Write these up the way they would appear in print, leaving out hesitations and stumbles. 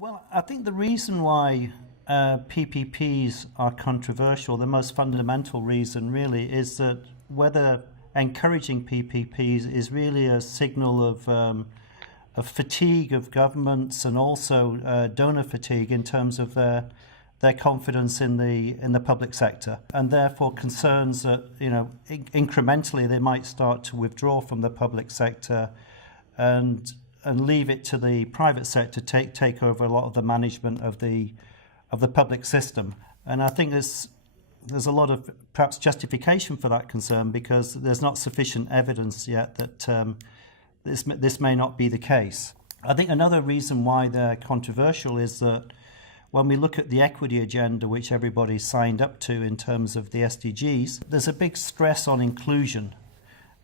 Well, I think the reason why PPPs are controversial, the most fundamental reason really, is that whether encouraging PPPs is really a signal of fatigue of governments and also donor fatigue in terms of their confidence in the public sector, and therefore concerns that incrementally they might start to withdraw from the public sector and leave it to the private sector to take over a lot of the management of the public system. And I think there's a lot of perhaps justification for that concern, because there's not sufficient evidence yet that this may not be the case. I think another reason why they're controversial is that when we look at the equity agenda, which everybody signed up to in terms of the SDGs, there's a big stress on inclusion.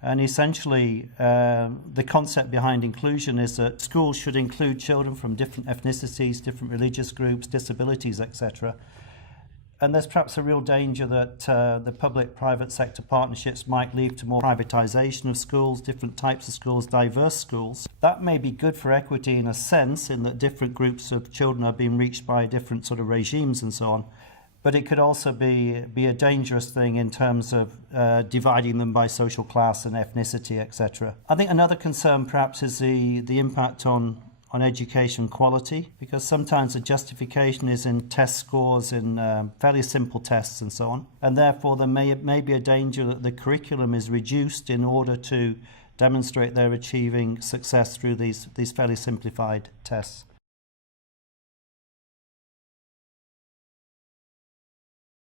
And essentially, the concept behind inclusion is that schools should include children from different ethnicities, different religious groups, disabilities, etc. And there's perhaps a real danger that the public-private sector partnerships might lead to more privatization of schools, different types of schools, diverse schools. That may be good for equity in a sense, in that different groups of children are being reached by different sort of regimes and so on. But it could also be a dangerous thing in terms of dividing them by social class and ethnicity, etc. I think another concern perhaps is the impact on education quality, because sometimes the justification is in test scores, in fairly simple tests and so on. And therefore there may be a danger that the curriculum is reduced in order to demonstrate they're achieving success through these fairly simplified tests.